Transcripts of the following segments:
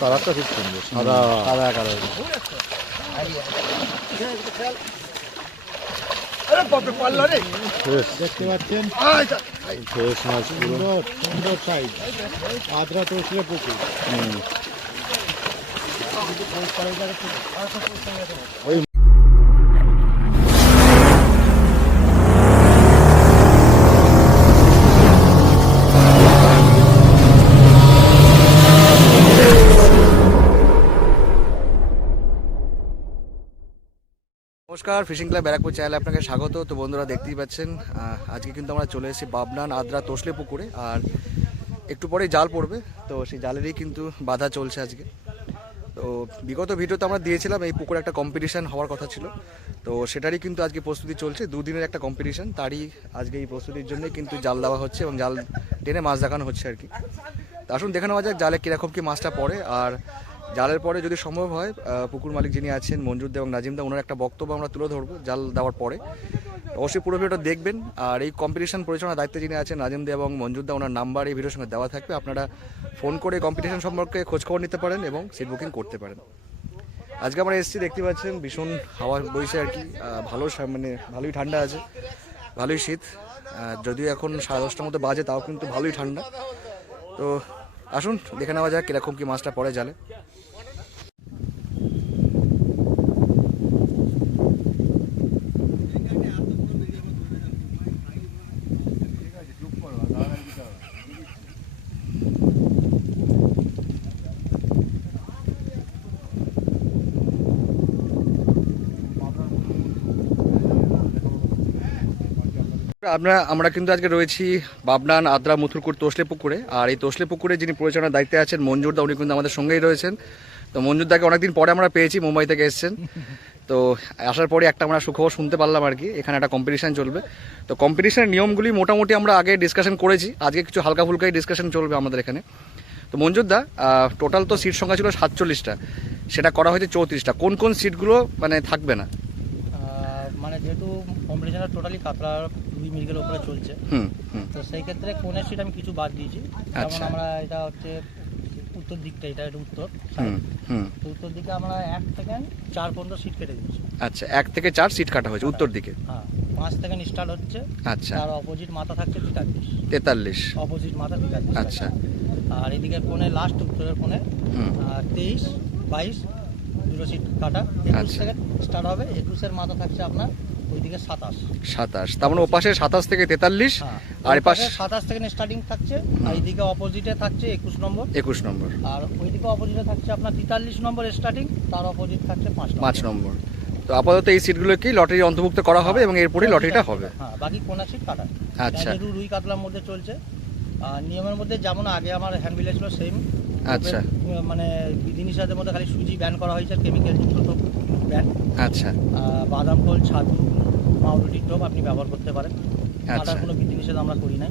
কালারটা খুব সুন্দর সাদা সাদা কালার। ফ্রেশ। দেখতে পাচ্ছেন? ফ্রেশ মাছ সুন্দর সুন্দর সাইজ আদ্রা তসলে পুকুর। নমস্কার ফিশিং ক্লাব ব্যারাকপুর চ্যানেলে আপনাকে স্বাগত। তো বন্ধুরা, দেখতেই পাচ্ছেন আজকে কিন্তু আমরা চলে এসেছি বাবনান আদ্রা তোসলে পুকুরে, আর একটু পরেই জাল পড়বে। তো সেই জালেরই কিন্তু বাধা চলছে আজকে। তো বিগত ভিডিওতে আমরা দিয়েছিলাম, এই পুকুরে একটা কম্পিটিশান হওয়ার কথা ছিল। তো সেটারই কিন্তু আজকে প্রস্তুতি চলছে, দুদিনের একটা কম্পিটিশান তারই আজকে এই প্রস্তুতির জন্যই কিন্তু জাল দেওয়া হচ্ছে এবং জাল টেনে মাছ দেখানো হচ্ছে আর কি। আসুন, দেখে নেওয়া যাক জালে কীরকম কি মাছটা পড়ে। আর জালের পরে যদি সম্ভব হয় পুকুর মালিক যিনি আছেন, মঞ্জুর দা এবং নাজিম দা, ওনার একটা বক্তব্য আমরা তুলে ধরবো জাল দেওয়ার পরে। অবশ্যই পুরো ভিডিওটা দেখবেন। আর এই কম্পিটিশন পরিচালনার দায়িত্বে যিনি আছেন, নাজিম দা এবং মঞ্জুর দা, ওনার নাম্বার এই ভিডিওর সঙ্গে দেওয়া থাকবে। আপনারা ফোন করে কম্পিটিশন সম্পর্কে খোঁজখবর নিতে পারেন এবং সিট বুকিং করতে পারেন। আজকে আমরা এসেছি, দেখতে পাচ্ছেন, ভীষণ হাওয়া বইছে আর কি। ভালো মানে ভালোই ঠান্ডা আছে, ভালোই শীত। যদিও এখন সাড়ে দশটার মতো বাজে, তাও কিন্তু ভালোই ঠান্ডা। তো আসুন, দেখে নেওয়া যাক কীরকম কি মাছটা পড়ে জালে। আমরা আমরা কিন্তু আজকে রয়েছি বাবনান আদ্রা মুথুরকুর তোসলে পুকুরে। আর এই তোসলে পুকুরে যিনি পরিচালনার দায়িত্বে আছেন মঞ্জুরদা উনি কিন্তু আমাদের সঙ্গেই রয়েছেন। তো মঞ্জুরদাকে অনেকদিন পরে আমরা পেয়েছি, মুম্বাই থেকে এসেছেন। তো আসার পরে একটা আমরা সুখবর শুনতে পারলাম আর কি, এখানে একটা কম্পিটিশান চলবে। তো কম্পিটিশানের নিয়মগুলি মোটামুটি আমরা আগে ডিসকাশন করেছি, আজকে কিছু হালকা ফুলকাই ডিসকাশন চলবে আমাদের এখানে। তো মঞ্জুরদা টোটাল তো সিট সংখ্যা ছিল সাতচল্লিশটা, সেটা করা হয়েছে চৌত্রিশটা। কোন কোন সিটগুলো মানে থাকবে না? মানে যেহেতু কম্পিটিশনটা টোটালি কাতলা দুই মিনিটের উপরে চলছে। তো সেই ক্ষেত্রে কোনের সিট আমি কিছু বাদ দিয়েছি। যেমন আচ্ছা। আমরা এটা হচ্ছে উত্তর দিকটা এটা এটা উত্তর। তো উত্তর দিকে আমরা এক থেকে চার পর্যন্ত সিট কেটে দিয়েছি। আচ্ছা এক থেকে চার সিট কাটা হয়েছে উত্তর দিকে। হ্যাঁ পাঁচ থেকে স্টার্ট হচ্ছে। আচ্ছা। তার অপোজিট মাথা থাকছে তেতাল্লিশ। তেতাল্লিশ। অপোজিট মাথা তেতাল্লিশ। আচ্ছা। আর এদিকে কোণে লাস্ট উত্তরের কোণে তেইশ বাইশ সিট কাটা একুশ আচ্ছা। থেকে স্টার্ট হবে একুশের মাথা থাকছে আপনার ওইদিকে সাতাশ। সাতাশ তার মানে ওপাশে সাতাশ থেকে তেতাল্লিশ হ্যাঁ আর সাতাশ থেকে স্টার্টিং থাকছে আর এইদিকে অপোজিটে থাকছে একুশ নম্বর। একুশ নম্বর। আর ওইদিকে অপোজিটে থাকছে আপনার তেতাল্লিশ নম্বর স্টার্টিং তার অপোজিট থাকছে পাঁচ পাঁচ নম্বর। তো আপাতত এই সিটগুলোকেই লটারি অন্তর্ভুক্ত করা হবে এবং এরপরেই লটারিটা হবে? হ্যাঁ বাকি কোনা সিট কাটা। আচ্ছা। রুই কাতলার মধ্যে চলছে। আর নিয়মের মধ্যে যেমন আগে আমার হ্যান্ডবিলে ছিল সেম আচ্ছা। মানে বিধিনিষেধের মধ্যে খালি সুজি ব্যান করা হয়েছে কেমিক্যাল যুক্ত তো ব্যান আচ্ছা। বাদাম ফল ছাতু পাউরুটির টোপ আপনি ব্যবহার করতে পারেন। আচ্ছা। কোনো বিধিনিষেধ আমরা করি নাই।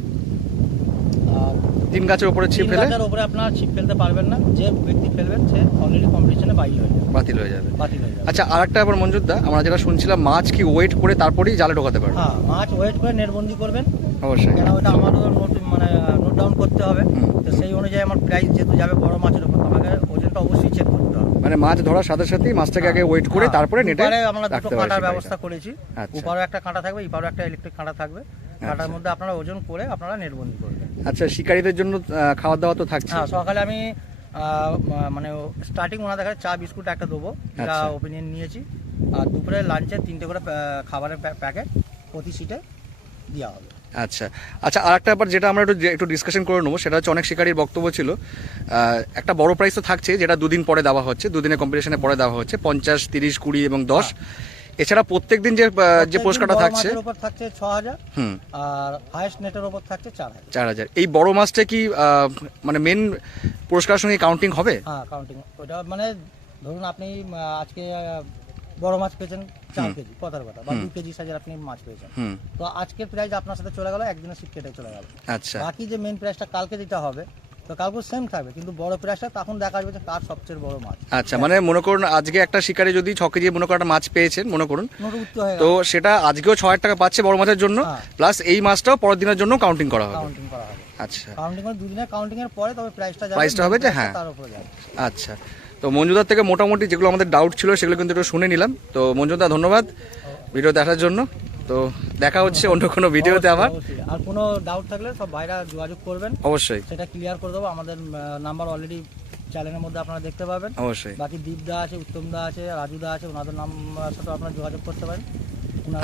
আর তিন গাছের উপরে ছিপ ফেলে? গাছের উপরে আপনার ছিপ ফেলতে পারবেন না। যে ব্যক্তি ফেলবেন সে অলরেডি কম্পিটিশনে বাইরে হয়ে যাবে। বাতিল হয়ে যাবে। বাতিল হয়ে যাবে। আচ্ছা আর একটা আবার মঞ্জুরদা আমরা যেটা শুনছিলাম মাছ কি ওয়েট করে তারপরেই জালে ঢোকাতে পারবে? হ্যাঁ মাছ ওয়েট করে নেটবন্দি করবেন। অবশ্যই। কেন ওটা নোট মানে নোট ডাউন করতে হবে। তো সেই অনুযায়ী আমার প্রাইস যেহেতু যাবে বড় মাছের উপর আমাকে ওজনটা অবশ্যই চেক করতে হবে। মানে মাছ ধরার সাথে সাথেই মাছটাকে আগে ওয়েট করে হ্যাঁ, তারপরে নেটে আমরা দুটো কাঁটার ব্যবস্থা করেছি। আচ্ছা। একটা কাঁটা থাকবে এপারও একটা ইলেকট্রিক কাঁটা থাকবে। কাঁটার আচ্ছা। মধ্যে আপনারা ওজন করে আপনারা নেটবন্দি করবেন আচ্ছা শিকারীদের জন্য খাওয়া দাওয়া তো থাকছে। হ্যাঁ সকালে আমি মানে স্টার্টিং ওনাদের কাছে চা বিস্কুট একটা দেবো। আচ্ছা। ওপিনিয়ন নিয়েছি। আর দুপুরে লাঞ্চে তিনটে করে খাবারের প্যাকেট প্রতি সিটে দেওয়া হবে। আচ্ছা। আচ্ছা আর একটা ব্যাপার যেটা আমরা একটু একটু ডিসকাশন করে নেব সেটা হচ্ছে অনেক শিকারীর বক্তব্য ছিল। একটা বড় প্রাইস তো থাকছে যেটা দুদিন পরে দেওয়া হচ্ছে দুদিনের কম্পিটিশনে পরে দেওয়া হচ্ছে পঞ্চাশ তিরিশ কুড়ি এবং দশ। এছাড়া প্রত্যেক দিন যে যে পুরস্কারটা থাকছে উপর থাকছে ছ হাজার হুম। আর হাইস্ট নেটের উপর থাকছে চার হাজার চার হাজার এই বড় মাছটা কি মানে মেন পুরস্কারের সঙ্গে কাউন্টিং হবে? হ্যাঁ কাউন্টিং ওটা মানে ধরুন আপনি আজকে বড় মাছ পেয়েছেন চার কেজি কথার কথা বা দু কেজি সাইজের আপনি মাছ পেয়েছেন। তো আজকের প্রাইস আপনার সাথে চলে গেল একদিনের সিট কেটে চলে গেল। আচ্ছা। বাকি যে মেন প্রাইসটা কালকে যেটা হবে তো কালকে সেম থাকবে কিন্তু বড় প্রাইসটা তখন দেখা যাবে যে কার সবচেয়ে বড় মাছ। আচ্ছা মানে মনে করুন আজকে একটা শিকারি যদি ছ কেজি মনে করুন মাছ পেয়েছেন মনে করুন হয়ে তো সেটা আজকেও ছ হাজার টাকা পাচ্ছে বড় মাছের জন্য হ্যাঁ। প্লাস এই মাছটাও পরের দিনের জন্য কাউন্টিং করা হবে। কাউন্টিং করা হবে। আচ্ছা। কাউন্টিং করে দুদিনের কাউন্টিং এর পরে তবে প্রাইসটা যাবে প্রাইসটা হবে যে হ্যাঁ। তার উপরে যাবে। আচ্ছা। তো মঞ্জুদার থেকে মোটামুটি যেগুলো আমাদের ডাউট ছিল সেগুলো কিন্তু একটু শুনে নিলাম। তো মঞ্জুদা ধন্যবাদ ভিডিও দেখার জন্য। তো দেখা হচ্ছে অন্য কোনো ভিডিওতে আবার। আর কোনো ডাউট থাকলে সব ভাইরা যোগাযোগ করবেন। অবশ্যই। সেটা ক্লিয়ার করে দেবো। আমাদের নাম্বার অলরেডি চ্যানেলের মধ্যে আপনারা দেখতে পাবেন। অবশ্যই। বাকি দীপদা আছে উত্তম দা আছে রাজুদা আছে ওনাদের নাম্বার সাথে আপনারা যোগাযোগ করতে পারেন।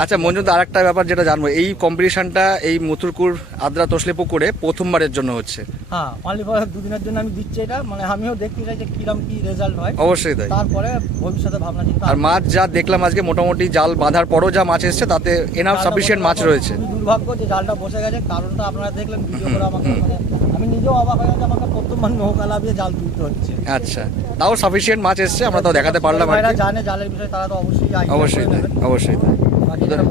আচ্ছা মঞ্জুদ আর একটা ব্যাপার যেটা জানব। এই কম্পিটিশনটা এই মথুরকুর আদ্রা তসলে পুকুরে প্রথমবারের জন্য হচ্ছে। হ্যাঁ অনলি ফর দুদিনের জন্য আমি দিচ্ছি এটা। মানে আমিও দেখতে চাই যে কিরম কি রেজাল্ট হয়। অবশ্যই তাই। তারপরে ভবিষ্যতে ভাবনা চিন্তা আর মাছ যা দেখলাম আজকে মোটামুটি জাল বাঁধার পরও যা মাছ এসছে তাতে এনাফ সাফিসিয়েন্ট মাছ রয়েছে। খুবই দুর্ভাগ্য যে জালটা বসে গেছে কারণটা আপনারা দেখলেন ভিডিও করে আমাকে মানে আমি নিজেও অবাক হয়ে গেছে আমাকে প্রথমবার নৌকা লাভিয়ে জাল তুলতে হচ্ছে। আচ্ছা তাও সাফিসিয়েন্ট মাছ এসছে আমরা তো দেখাতে পারলাম আর কি। জানে জালের বিষয়ে তারা তো অবশ্যই idea অবশ্যই করে তাই নেবেন। অবশ্যই তাই।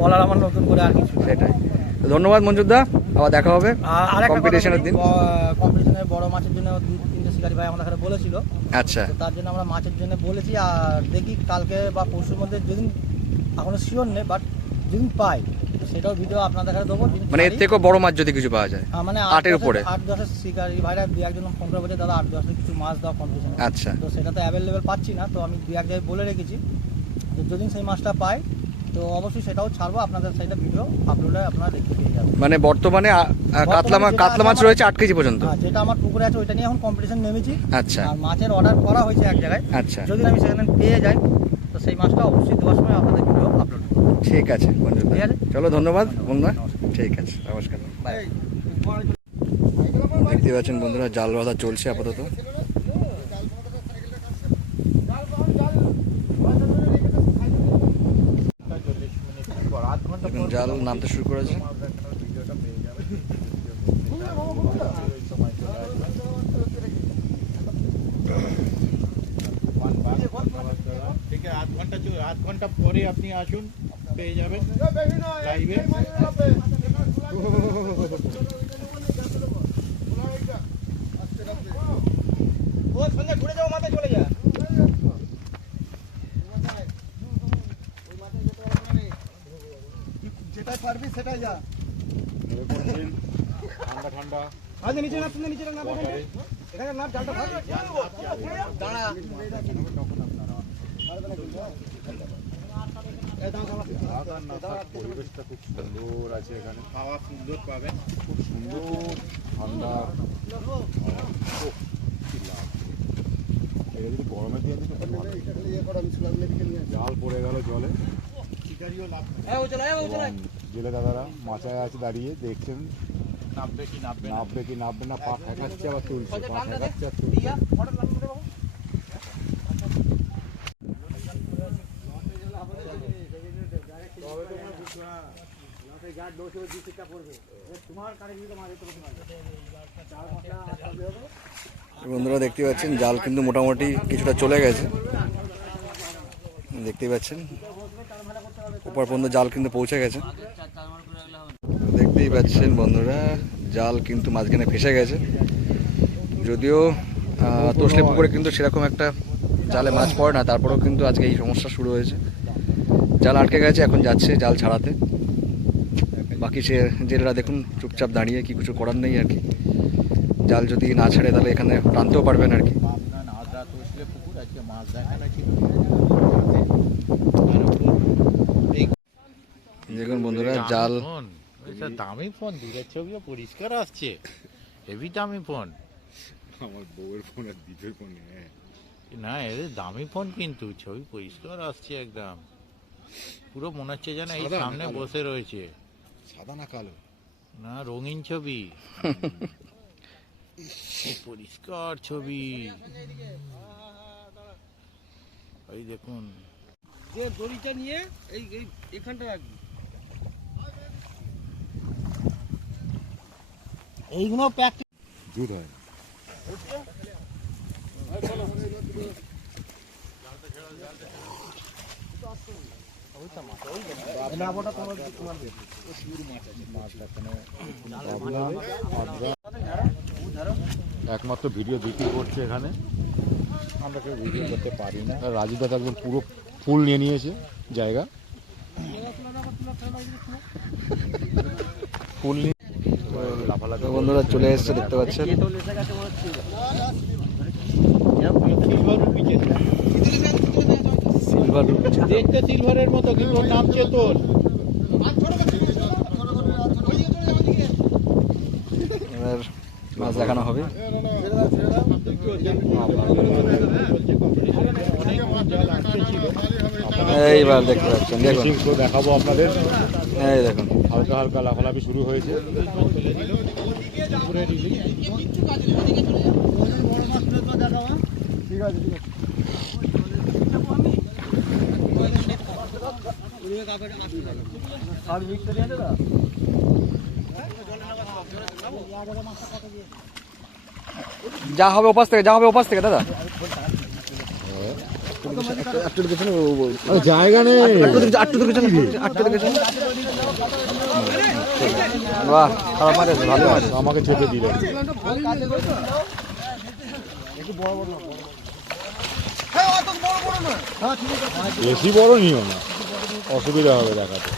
বলার আমার নতুন করে আর কিছু সেটাই। ধন্যবাদ মঞ্জুদা আবার দেখা হবে আর কম্পিটিশনের দিন। কম্পিটিশনের বড় মাছের জন্য তিনটে শিকারি ভাই আমাদের বলেছিল। আচ্ছা। তার জন্য আমরা মাছের জন্য বলেছি আর দেখি কালকে বা পরশুর মধ্যে যেদিন এখনও শিওর নেই বাট যেদিন পাই সেটাও ভিডিও আপনাদের কাছে দেবো। মানে এর থেকেও বড় মাছ যদি কিছু পাওয়া যায় হ্যাঁ, মানে আটের উপরে? আট দশের শিকারি ভাইরা দু একজন ফোন করে বলছে দাদা আট দশের কিছু মাছ দাও কম্পিটিশন আচ্ছা। তো সেটা তো অ্যাভেলেবেল পাচ্ছি না তো আমি দু এক জায়গায় বলে রেখেছি তো যেদিন সেই মাছটা পাই তো অবশ্যই সেটাও ছাড়বো। আপনাদের সাইডে ভিডিও আপলোডে আপনারা দেখতে পেয়ে যাবেন। মানে বর্তমানে কাতলা মাছ কাতলা মাছ রয়েছে আট কেজি পর্যন্ত? হ্যাঁ, যেটা আমার পুকুরে আছে ওইটা নিয়ে এখন কম্পিটিশন নেমেছি। আচ্ছা। আর মাছের অর্ডার করা হয়েছে এক জায়গায়। আচ্ছা। যদি আমি সেখানে পেয়ে যাই তো সেই মাছটা অবশ্যই দেওয়ার সময় আপনাদের ভিডিও আপলোড ঠিক আছে মঞ্জুদা ঠিক আছে। চলো ধন্যবাদ বন্ধুরা। ঠিক আছে নমস্কার। দেখতে পাচ্ছেন বন্ধুরা জাল বাঁধা চলছে আপাতত। জাল নামতে শুরু করেছে। ঠিক আছে আধ ঘণ্টা আধ ঘণ্টা পরে আপনি আসুন পেয়ে যাবেন। লাইভে যেটা পারবি সেটাই যা ঠান্ডা ঠান্ডা আজ নিচে না তুমি নিচে না এখানে না জালটা ভাগ দাঁড়া। পরিবেশটা খুব সুন্দর আছে এখানে। হাওয়া সুন্দর পাবেন খুব সুন্দর ঠান্ডা। ওহ, কি লাভ। এটা যদি গরমে দিয়ে দিত জাল পড়ে গেল জলে। জেলে দাদারা মাচায় আছে দাঁড়িয়ে দেখছেন। নামবে কি নামবে না? নাববে কি নাববে না পা ফেকাচ্ছে আবার তুলছে পা ফেকাচ্ছে আর তুলছে। বন্ধুরা দেখতে পাচ্ছেন জাল কিন্তু মোটামুটি কিছুটা চলে গেছে। দেখতেই পাচ্ছেন উপর পর্যন্ত জাল কিন্তু পৌঁছে গেছে। পাচ্ছেন বন্ধুরা, জাল কিন্তু মাঝখানে ফেসে গেছে। যদিও তোষলে পুকুরে কিন্তু সেরকম একটা জালে মাছ পড়ে না, তারপরেও কিন্তু আজকে এই সমস্যা শুরু হয়েছে। জাল আটকে গেছে, এখন যাচ্ছে জাল ছাড়াতে। বাকি সে জেলেরা দেখুন, চুপচাপ দাঁড়িয়ে কি কিছু করার নেই আর কি। জাল যদি না ছাড়ে, তাহলে এখানে টানতেও পারবেন আর কি। তসলে দেখুন বন্ধুরা, জাল ফোন দামি ফোন দূরের ছবিও পরিষ্কার আসছে। হেভি দামি ফোন আমার বউয়ের ফোন আর দ্বীপের ফোন হ্যাঁ। না এদের দামি ফোন কিন্তু ছবি পরিষ্কার আসছে একদম। পুরো মনে হচ্ছে যেন এই সামনে বসে রয়েছে। সাদা না কালো? না রঙিন ছবি। পরিষ্কার ছবি। এই দেখুন। যে দড়িটা নিয়ে এই এই এখানটা রাখবি। এইগুলো দুধ হয় একমাত্র ভিডিও বিক্রি করছে এখানে। আমরা কেউ ভিডিও করতে পারি না। রাজু দাদা একদম পুরো ফুল নিয়ে নিয়েছে জায়গা। ফুল নিয়ে বন্ধুরা চলে এসেছে দেখতে পাচ্ছেন। সিলভার দেখতে সিলভারের মতো কিন্তু ওর নাম চেতন। এবার মাছ দেখানো হবে। এইবার দেখতে পাচ্ছেন দেখুন। দেখাবো আপনাদের। এই দেখুন। হালকা হালকা লাফালাফি শুরু হয়েছে। যা হবে ওপাশ থেকে যা হবে ওপাশ থেকে দাদা। জায়গা নেই ভালো। আমাকে চেপে দিলেন বেশি বড় নিও না। অসুবিধা হবে দেখাতে।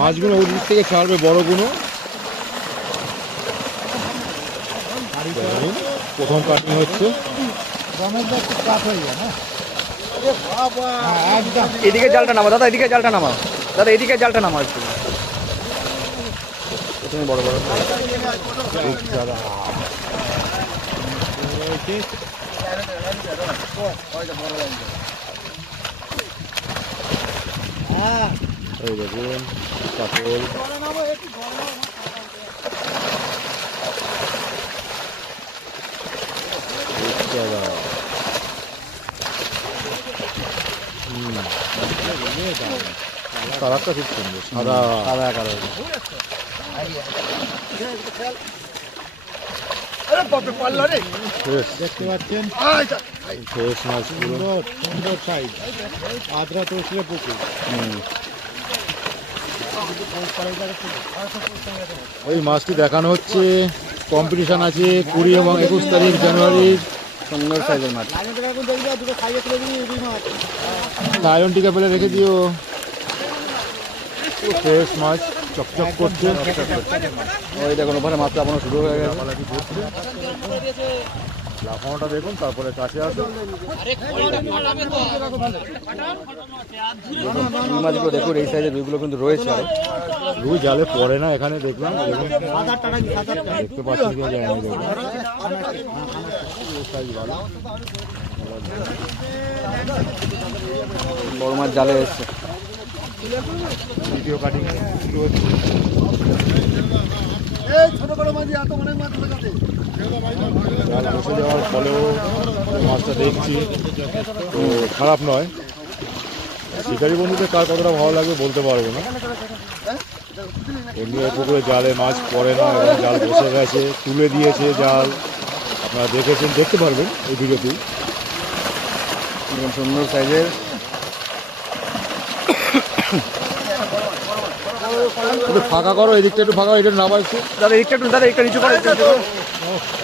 মাছগুলো ওই দিক থেকে ছাড়বে বড়গুলো প্রথম কাটিং হচ্ছে। এদিকে জালটা নামা দাদা, এদিকে জালটা নামা দাদা, এদিকে জালটা নামা একটু। প্রথমে বড় বড়। এই দেখুন খুব সাদা। হুম। সুন্দর সাদা দেখতে পাচ্ছেন সুন্দর আদ্রা ওই মাছটি দেখানো হচ্ছে। কম্পিটিশন আছে কুড়ি এবং একুশ তারিখ জানুয়ারির। সুন্দর সাইজের মাছ। লায়নটিকে ফেলে রেখে দিও। ফ্রেশ মাছ চকচক করছে। ওই দেখুন ওখানে মাছটা আপনার শুরু হয়ে গেছে। লাফানোটা দেখুন তারপরে কাছে আসুন। রুই মাছগুলো দেখুন এই সাইজের রুইগুলো কিন্তু রয়েছে। রুই জালে পড়ে না এখানে দেখলাম। দেখুন দেখতে পাচ্ছি কি যায় দেখুন বড় মাছ জালে এসছে। দ্বিতীয় কাটিং শুরু হচ্ছে। জাল বসে যাওয়ার ফলেও মাছটা দেখছি। তো খারাপ নয়। শিকারি বন্ধুদের কার কতটা ভালো লাগবে বলতে পারব না। এমনি পুকুরে জালে মাছ পড়ে না এবং জাল বসে গেছে তুলে দিয়েছে জাল। আপনারা দেখেছেন দেখতে পারবেন এই ভিডিওতেই দেখুন সুন্দর সাইজের। একটু ফাঁকা করো এদিকটা একটু ফাঁকা এটা নামা একটু। দাদা এদিকটা একটু দাদা একটু নিচু করো।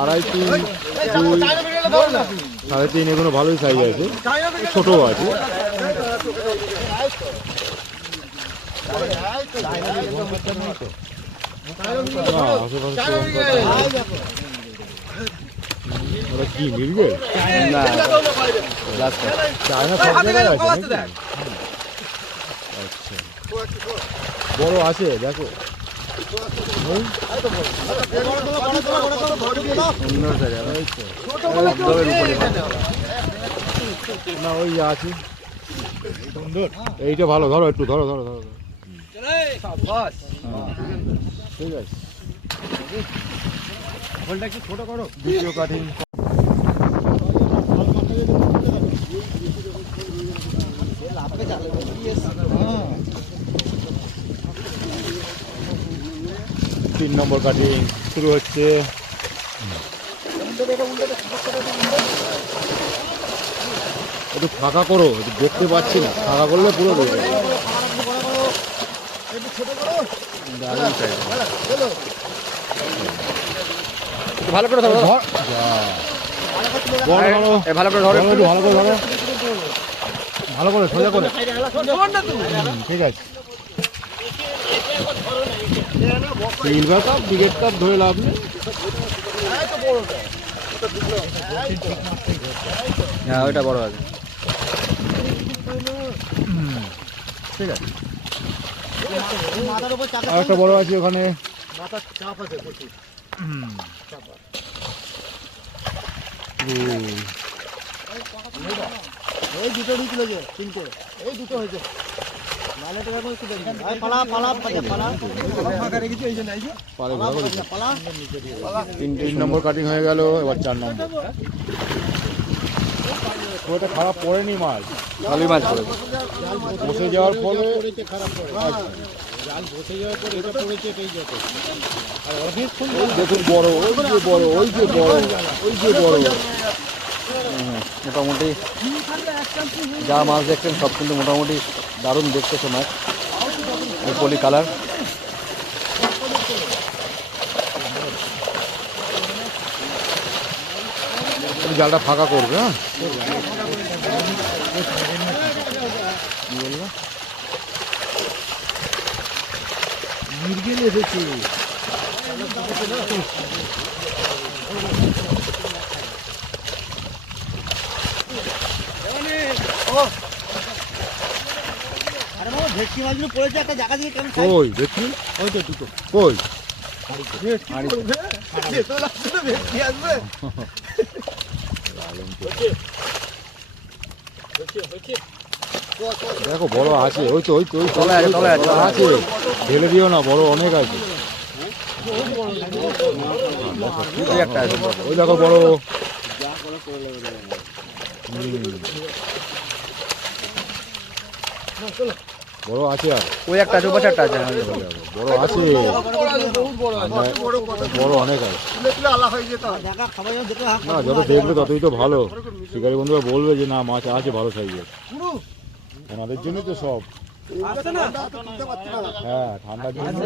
আড়াই তিন দুই সাড়ে তিন এগুলো ভালোই সাইজ আছে। ছোটও আছে। কি মিলবে না। চায়না সব জায়গায় আছে নাকি? আচ্ছা। বড় আছে দেখো ওই, সুন্দর সাইজ একদমই রূপলি মাছ না ওই আছে সুন্দর এইটা ভালো ধরো একটু ধরো ধরো ধরো। ঠিক আছে। ভিডিও কাটিং তিন নম্বর কাটিং শুরু হচ্ছে। একটু ফাঁকা করো একটু দেখতে পাচ্ছি না। ফাঁকা করলে পুরো ভালো করে ধরো। ভালো করে ধরো ভালো করে ধরো। ভালো করে সোজা করে। ঠিক আছে। সিলভার কাপ ব্রিগেড কাপ ধরে লাভ নেই। হ্যাঁ ওইটা বড় আছে। ঠিক আছে। মাথার উপর চাকা আর একটা বড় আছে ওখানে। হুম। এই দুটো ঢুকছিল যে তিনটে। এই দুটো হয়েছে। তিন নম্বর কাটিং হয়ে গেল এবার চার নম্বর। ওটা খারাপ পড়েনি মাছ ভালোই মাছ পড়ে বসে যাওয়ার ফলে দেখুন বড় ওই যে বড় ওই যে বড় ওই যে বড়। মোটামুটি যা মাছ দেখছেন সব কিন্তু মোটামুটি দারুণ দেখতেছে মাছ এই পলি কালার। জালটা ফাঁকা করবে হ্যাঁ? মির্গেল আরে বাবা ভেটকি মাছগুলো পড়েছে একটা জায়গা দিয়ে কেমন কই দেখি ওই তো দুটো। কই? দেখো বড় আছে। ওই তো ওই তো ওই তলায় আছে, তলায় আছে, আছে। ঢেলে দিও না বড় অনেক আছে। ওই একটা আছে ওই দেখো বড়। বড় আছে আর। ওই একটা আছে ওপাশে একটা আছে। বড় আছে। বড় অনেক আছে। না যত দেখবে ততই তো ভালো। শিকারী বন্ধুরা বলবে যে না মাছ আছে ভালো সাইজের। ওনাদের জন্য তো সব। হ্যাঁ ঠান্ডার জন্য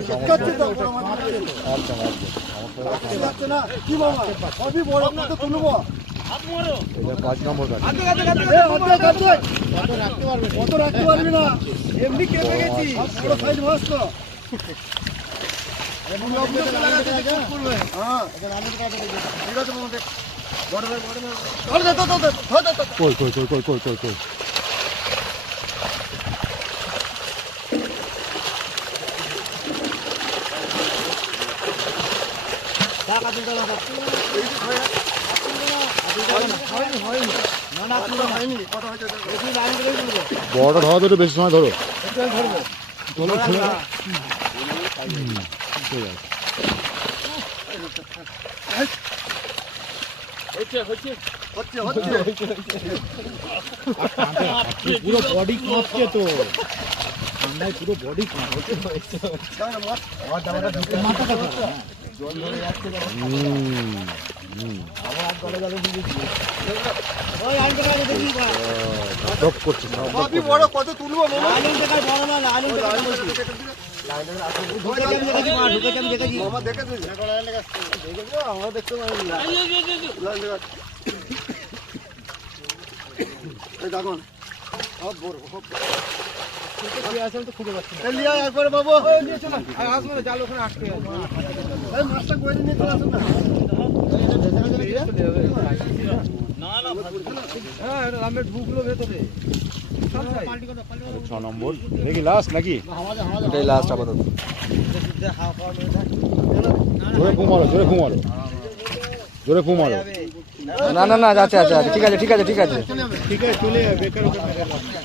সমস্যা একদম একদম এটা পাঁচ নম্বর কাজ কই কই কই কই কই কই কই? বড়টা ধরা ধরে বেশি সময় ধরো। পুরো বডি কাঁপছে তো ঠান্ডায় পুরো বডি কাঁপছে হুম, হুম। ওই আলু টাকা বড় মাল আলু টাকা ঢুকেছে আমি দেখেছি মা ঢুকেছে আমি দেখেছি ছ নম্বর। দেখি লাস্ট নাকি এটাই লাস্ট আপাতত জোরে ঘুমালো জোরে ঘুমালো জোরে ঘুমালো না না না আচ্ছা আচ্ছা ঠিক আছে ঠিক আছে ঠিক আছে ঠিক আছে চলে যাবে বেকার ওটা মেরে লাভ নেই।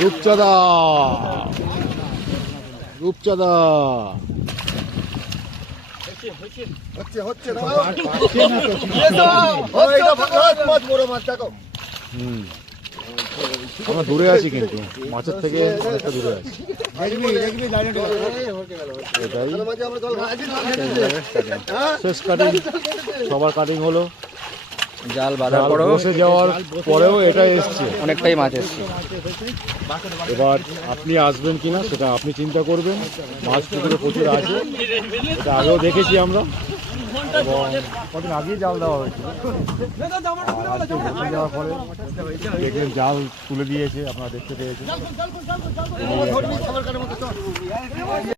রূপচাঁদা। রূপচাঁদা। হচ্ছে হচ্ছে হুম। আমরা দূরে আছি কিন্তু। মাছের থেকে অনেকটা দূরে আছি। শেষ কাটিং সবার কাটিং হলো। জাল বাঁধার পরেও বসে যাওয়ার পরেও এটা এসছে। অনেকটাই মাছ এসছে। এবার আপনি আসবেন কিনা সেটা আপনি চিন্তা করবেন। মাছ পুকুরে প্রচুর আছে। এটা আগেও দেখেছি আমরা। এবং কদিন আগেই জাল দেওয়া হয়েছিল। বসে যাওয়ার পরে দেখলেন জাল তুলে দিয়েছে আপনারা দেখতে পেয়েছেন।